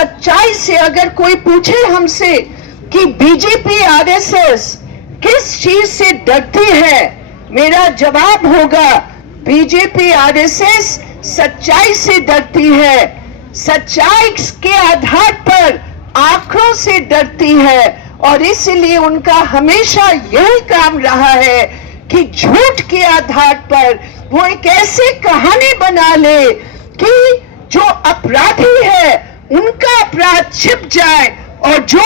सच्चाई से अगर कोई पूछे हमसे कि बीजेपी आरएसएस किस चीज से डरती है, मेरा जवाब होगा बीजेपी आरएसएस सच्चाई से डरती है। सच्चाई के आधार पर आंकड़ों से डरती है और इसलिए उनका हमेशा यही काम रहा है कि झूठ के आधार पर वो एक ऐसी कहानी बना ले कि जो अपराधी है उनका अपराध छिप जाए और जो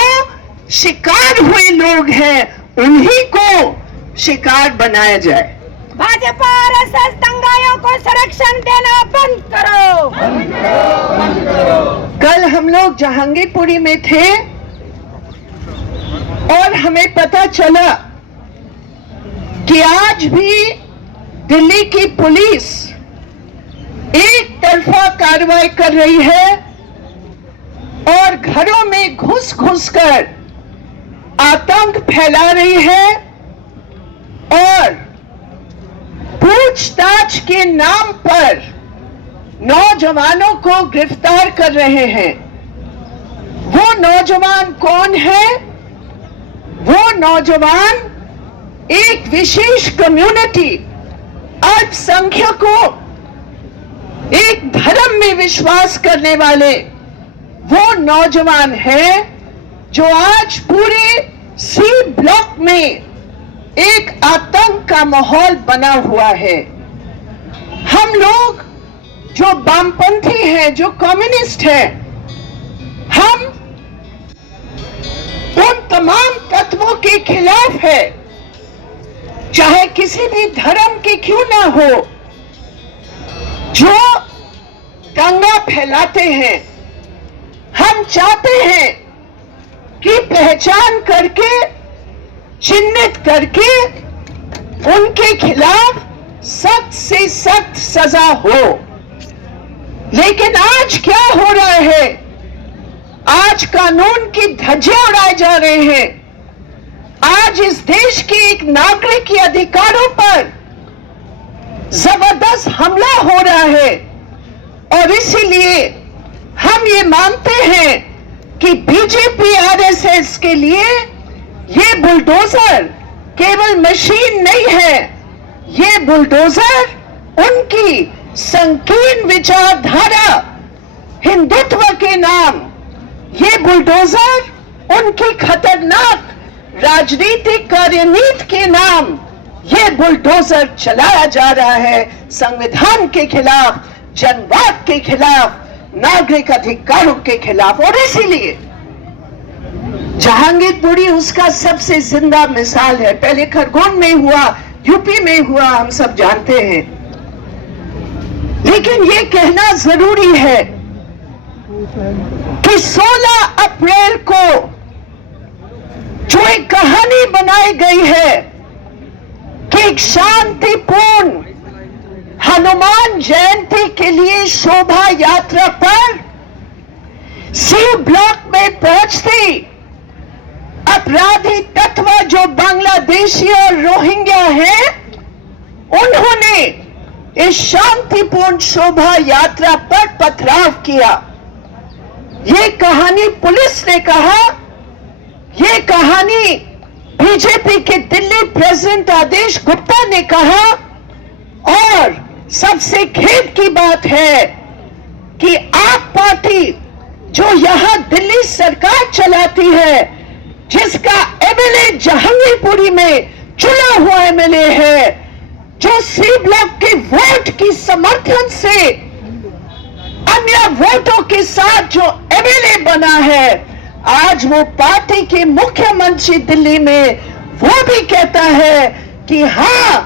शिकार हुए लोग हैं उन्हीं को शिकार बनाया जाए। भाजपा आरएसएस दंगाइयों को संरक्षण देना बंद करो। कल हम लोग जहांगीरपुरी में थे और हमें पता चला कि आज भी दिल्ली की पुलिस एक तरफा कार्रवाई कर रही है और घरों में घुस कर आतंक फैला रही है और पूछताछ के नाम पर नौजवानों को गिरफ्तार कर रहे हैं। वो नौजवान कौन है? वो नौजवान एक विशेष कम्युनिटी, अल्पसंख्यकों, एक धर्म में विश्वास करने वाले वो नौजवान है जो आज पूरे सी ब्लॉक में एक आतंक का माहौल बना हुआ है। हम लोग जो वामपंथी हैं, जो कम्युनिस्ट हैं, हम उन तमाम तत्वों के खिलाफ है, चाहे किसी भी धर्म के क्यों ना हो, जो दंगा फैलाते हैं। हम चाहते हैं कि पहचान करके, चिन्हित करके उनके खिलाफ सख्त से सख्त सजा हो। लेकिन आज क्या हो रहा है? आज कानून की धज्जियां उड़ाए जा रहे हैं। आज इस देश के एक नागरिक के अधिकारों पर जबरदस्त हमला हो रहा है और इसीलिए हम ये मानते हैं कि बीजेपी आरएसएस के लिए ये बुलडोजर केवल मशीन नहीं है, ये बुलडोजर उनकी संकीर्ण विचारधारा हिंदुत्व के नाम, ये बुलडोजर उनकी खतरनाक राजनीतिक कार्यनीति के नाम, ये बुलडोजर चलाया जा रहा है संविधान के खिलाफ, जनवाद के खिलाफ, नागरिक अधिकारों के खिलाफ। और इसीलिए जहांगीरपुरी उसका सबसे जिंदा मिसाल है। पहले खरगोन में हुआ, यूपी में हुआ, हम सब जानते हैं। लेकिन ये कहना जरूरी है कि 16 अप्रैल को जो एक कहानी बनाई गई है कि एक शांतिपूर्ण हनुमान जयंती के लिए शोभा यात्रा पर सी ब्लॉक में पहुंचती अपराधी तत्व जो बांग्लादेशी और रोहिंग्या हैं, उन्होंने इस शांतिपूर्ण शोभा यात्रा पर पथराव किया। ये कहानी पुलिस ने कहा, ये कहानी बीजेपी के दिल्ली प्रेसिडेंट आदेश गुप्ता ने कहा और सबसे खेद की बात है कि आप पार्टी जो यहां दिल्ली सरकार चलाती है, जिसका एमएलए जहांगीरपुरी में चुना हुआ एमएलए है, जो सी ब्लॉक के वोट की समर्थन से अन्य वोटों के साथ जो एमएलए बना है, आज वो पार्टी के मुख्यमंत्री दिल्ली में वो भी कहता है कि हाँ,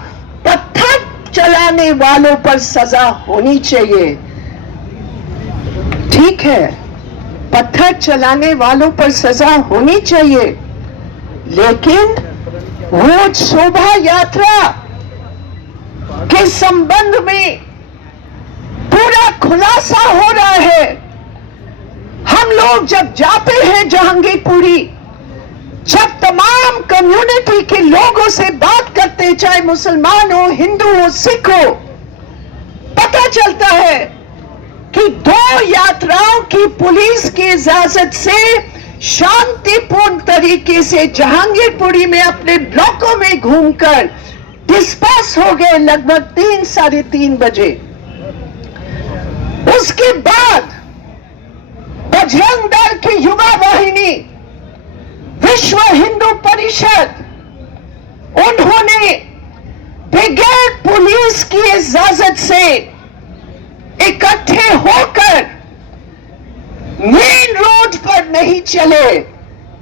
पत्थर चलाने वालों पर सजा होनी चाहिए। ठीक है, पत्थर चलाने वालों पर सजा होनी चाहिए, लेकिन वो शोभा यात्रा के संबंध में पूरा खुलासा हो रहा है। हम लोग जब जाते हैं जहांगीरपुरी, जब तमाम कम्युनिटी के लोगों से बात करते, चाहे मुसलमान हो, हिंदू हो, सिख हो, पता चलता है कि 2 यात्राओं की पुलिस की इजाजत से शांतिपूर्ण तरीके से जहांगीरपुरी में अपने ब्लॉकों में घूमकर डिस्पर्स हो गए लगभग 3 साढ़े 3 बजे। उसके बाद बजरंग दल की युवा वाहिनी, विश्व हिंदू परिषद, उन्होंने बगैर पुलिस की इजाजत से इकट्ठे होकर मेन रोड पर नहीं चले,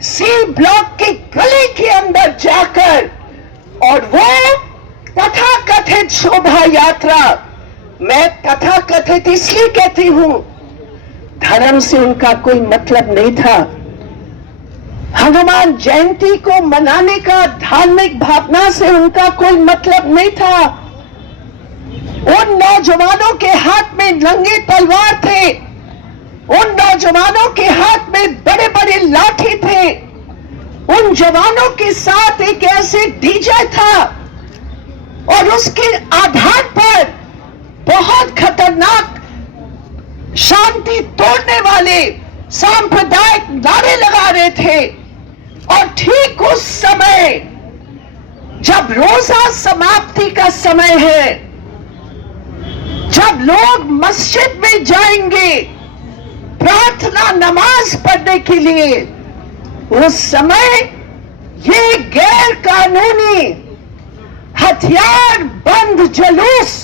सी ब्लॉक के गली के अंदर जाकर, और वो तथाकथित शोभा यात्रा, मैं तथाकथित इसलिए कहती हूं, धर्म से उनका कोई मतलब नहीं था। हनुमान जयंती को मनाने का धार्मिक भावना से उनका कोई मतलब नहीं था। उन नौजवानों के हाथ में नंगे तलवार थे, उन नौजवानों के हाथ में बड़े बड़े लाठी थे, उन जवानों के साथ एक ऐसे डीजे था, और उसके आधार पर बहुत खतरनाक शांति तोड़ने वाले सांप्रदायिक नारे लगा रहे थे। और ठीक उस समय जब रोजा समाप्ति का समय है, जब लोग मस्जिद में जाएंगे प्रार्थना नमाज पढ़ने के लिए, उस समय ये गैर कानूनी हथियार बंद जुलूस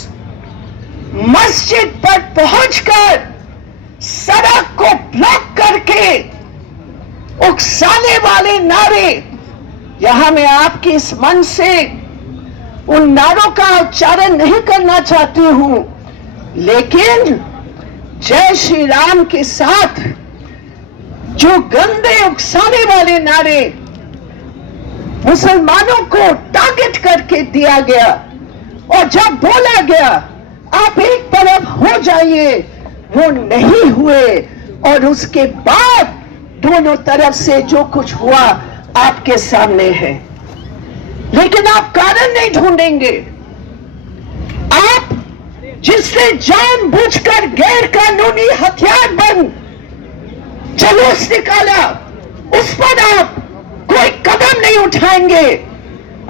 मस्जिद पर पहुंचकर सड़क को ब्लॉक करके उकसाने वाले नारे, यहां मैं आपके इस मन से उन नारों का उच्चारण नहीं करना चाहती हूं, लेकिन जय श्री राम के साथ जो गंदे उकसाने वाले नारे मुसलमानों को टारगेट करके दिया गया, और जब बोला गया आप एक तरफ हो जाइए, वो नहीं हुए, और उसके बाद दोनों तरफ से जो कुछ हुआ आपके सामने है। लेकिन आप कारण नहीं ढूंढेंगे। आप जिसने जानबूझकर गैर कानूनी हथियार बंद जुलूस निकाला, उस पर आप कोई कदम नहीं उठाएंगे।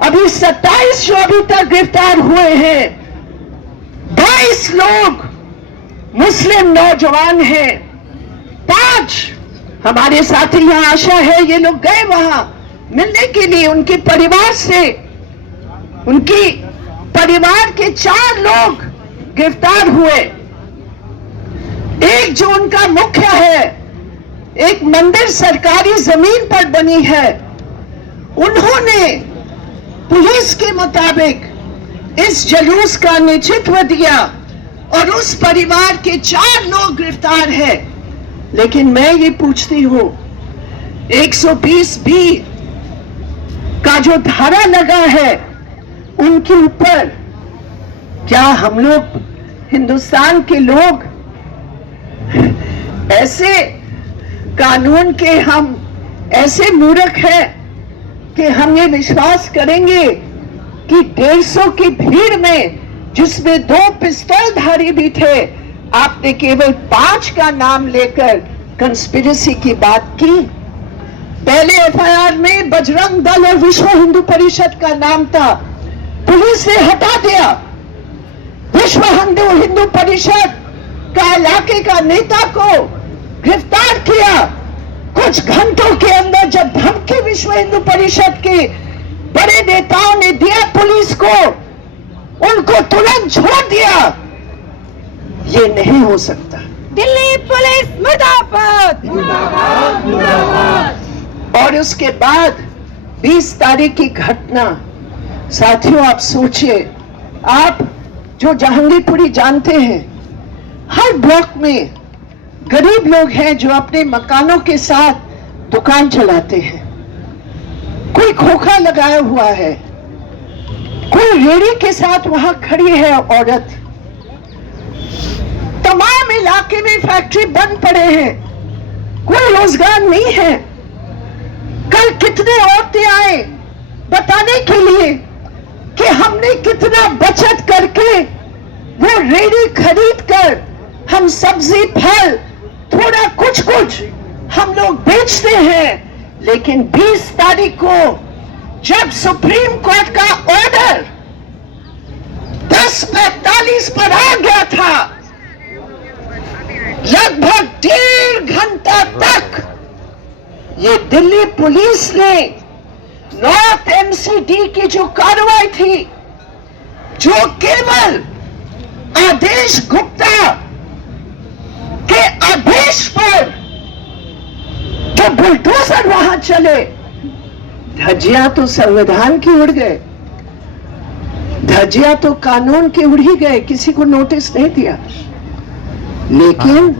अभी 27 जो अभी तक गिरफ्तार हुए हैं, 22 लोग मुस्लिम नौजवान हैं, 5 हमारे साथी, यहां आशा है ये लोग गए वहां मिलने के लिए उनके परिवार से। उनकी परिवार के 4 लोग गिरफ्तार हुए। एक जो उनका मुख्य है, एक मंदिर सरकारी जमीन पर बनी है, उन्होंने पुलिस के मुताबिक इस जुलूस का नेतृत्व दिया, और उस परिवार के 4 लोग गिरफ्तार हैं। लेकिन मैं ये पूछती हूं, 120B का जो धारा लगा है उनके ऊपर, क्या हम लोग हिंदुस्तान के लोग ऐसे कानून के, हम ऐसे मूर्ख हैं कि हम ये विश्वास करेंगे कि 150 की भीड़ में, जिसमें 2 पिस्तौलधारी भी थे, आपने केवल 5 का नाम लेकर कंस्पिरेसी की बात की? पहले FIR में बजरंग दल और विश्व हिंदू परिषद का नाम था, पुलिस ने हटा दिया। विश्व हिंदू परिषद का इलाके का नेता को गिरफ्तार किया। कुछ घंटों के अंदर जब धमकी विश्व हिंदू परिषद के बड़े नेताओं ने दिया पुलिस को, उनको तुरंत छोड़ दिया। ये नहीं हो सकता। दिल्ली पुलिस मुर्दाबाद, मुर्दाबाद, मुर्दाबाद। और उसके बाद 20 तारीख की घटना, साथियों आप सोचिए, आप जो जहांगीरपुरी जानते हैं, हर ब्लॉक में गरीब लोग हैं जो अपने मकानों के साथ दुकान चलाते हैं। कोई खोखा लगाया हुआ है, कोई रेड़ी के साथ वहां खड़ी है औरत। तमाम इलाके में फैक्ट्री बंद पड़े हैं, कोई रोजगार नहीं है। कल कितने औरतें आए बताने के लिए कि हमने कितना बचत करके वो रेड़ी खरीद कर हम सब्जी फल थोड़ा कुछ कुछ हम लोग बेचते हैं, लेकिन 20 तारीख को जब सुप्रीम कोर्ट का ऑर्डर 10:45 पर आ गया था, लगभग 1.5 घंटा तक ये दिल्ली पुलिस ने नॉर्थ एमसीडी की जो कार्रवाई थी, जो केवल आदेश गुप्ता के आदेश पर जो बुलडोजर वहां चले, धज्जियां तो संविधान की उड़ गए, धज्जियां तो कानून के उड़ ही गए, किसी को नोटिस नहीं दिया। लेकिन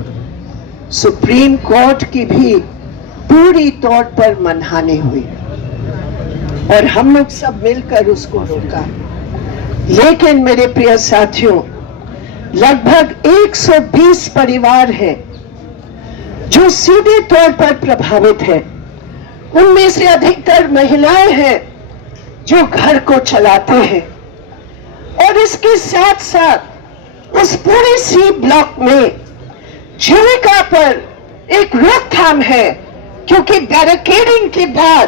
सुप्रीम कोर्ट की भी पूरी तौर पर मनहानि हुई और हम लोग सब मिलकर उसको रोका। लेकिन मेरे प्रिय साथियों, लगभग 120 परिवार हैं जो सीधे तौर पर प्रभावित हैं। उनमें से अधिकतर महिलाएं हैं जो घर को चलाते हैं, और इसके साथ साथ उस पूरे सी ब्लॉक में जीविका पर एक रोकथाम है, क्योंकि बैरिकेडिंग के बाद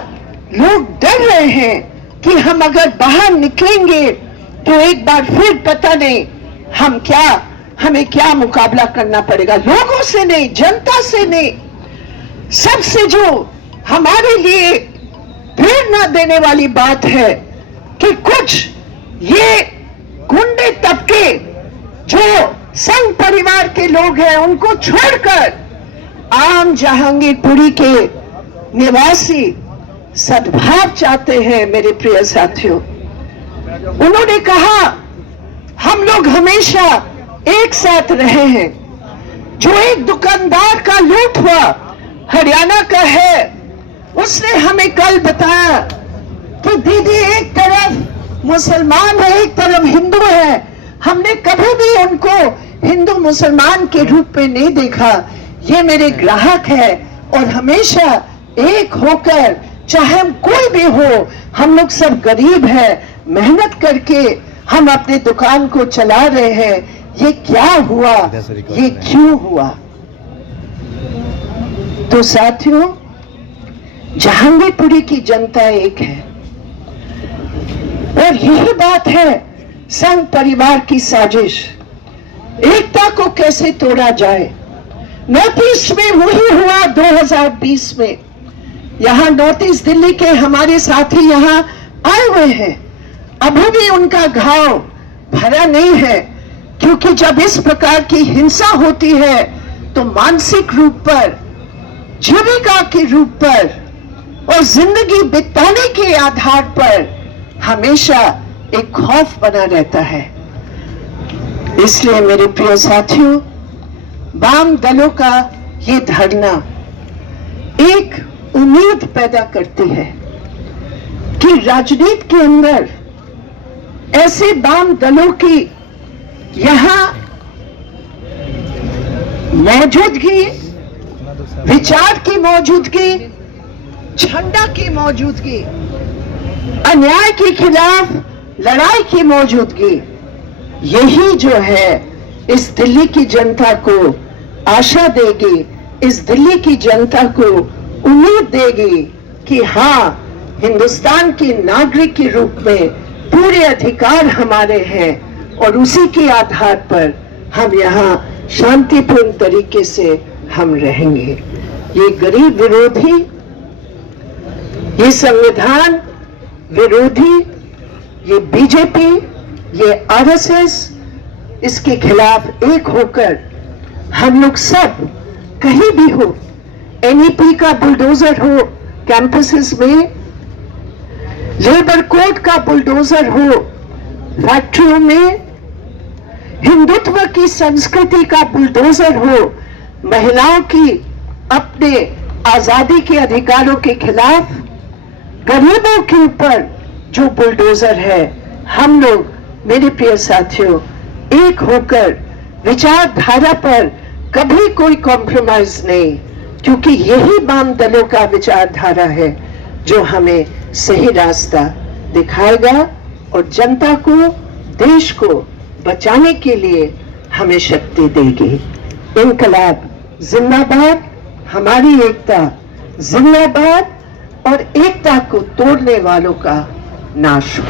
लोग डर रहे हैं कि हम अगर बाहर निकलेंगे तो एक बार फिर पता नहीं हमें क्या मुकाबला करना पड़ेगा। लोगों से नहीं, जनता से नहीं, सबसे जो हमारे लिए प्रेरणा देने वाली बात है कि कुछ ये गुंडे तबके जो संघ परिवार के लोग हैं, उनको छोड़कर आम जहांगीरपुरी के निवासी सद्भाव चाहते हैं। मेरे प्रिय साथियों, उन्होंने कहा हम लोग हमेशा एक साथ रहे हैं। जो एक दुकानदार का लूट हुआ, हरियाणा का है, उसने हमें कल बताया कि दीदी एक तरफ मुसलमान है, एक तरफ हिंदू है। हमने कभी भी उनको हिंदू मुसलमान के रूप में नहीं देखा। ये मेरे ग्राहक है और हमेशा एक होकर, चाहे हम कोई भी हो, हम लोग सब गरीब हैं, मेहनत करके हम अपनी दुकान को चला रहे हैं। ये क्या हुआ, ये क्यों हुआ? तो साथियों, जहांगीरपुरी की जनता एक है और यही बात है संघ परिवार की साजिश। एकता को कैसे तोड़ा जाए। नॉर्थ ईस्ट में वही हुआ 2020 में। यहां नॉर्थ ईस्ट दिल्ली के हमारे साथी यहां आए हुए हैं, अभी भी उनका घाव भरा नहीं है, क्योंकि जब इस प्रकार की हिंसा होती है तो मानसिक रूप पर, जीविका के रूप पर और जिंदगी बिताने के आधार पर हमेशा एक खौफ बना रहता है। इसलिए मेरे प्रिय साथियों, वाम दलों का ये धरना एक उम्मीद पैदा करती है कि राजनीति के अंदर ऐसे वाम दलों की यहां मौजूदगी, विचार की मौजूदगी, झंडा की मौजूदगी, अन्याय के खिलाफ लड़ाई की मौजूदगी, यही जो है इस दिल्ली की जनता को आशा देगी, इस दिल्ली की जनता को उम्मीद देगी कि हाँ, हिंदुस्तान के नागरिक के रूप में पूरे अधिकार हमारे हैं और उसी के आधार पर हम यहाँ शांतिपूर्ण तरीके से हम रहेंगे। ये गरीब विरोधी, ये संविधान विरोधी, ये बीजेपी, ये आरएसएस, इसके खिलाफ एक होकर हम लोग सब कहीं भी हो, एनईपी का बुलडोजर हो कैंपसेस में, लेबर कोड का बुलडोजर हो फैक्ट्रियों में, हिंदुत्व की संस्कृति का बुलडोजर हो महिलाओं की अपने आजादी के अधिकारों के खिलाफ, गरीबों के ऊपर जो बुलडोजर है, हम लोग मेरे प्रिय साथियों एक होकर विचारधारा पर कभी कोई कॉम्प्रोमाइज नहीं, क्योंकि यही वाम दलों का विचारधारा है जो हमें सही रास्ता दिखाएगा और जनता को, देश को बचाने के लिए हमें शक्ति देगी। इनकलाब जिंदाबाद, हमारी एकता जिंदाबाद और एकता को तोड़ने वालों का नाश हो।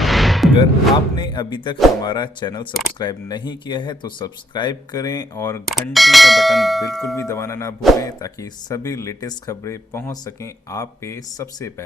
अगर आपने अभी तक हमारा चैनल सब्सक्राइब नहीं किया है तो सब्सक्राइब करें और घंटी का बटन बिल्कुल भी दबाना ना भूलें ताकि सभी लेटेस्ट खबरें पहुंच सकें आप पे सबसे पहले।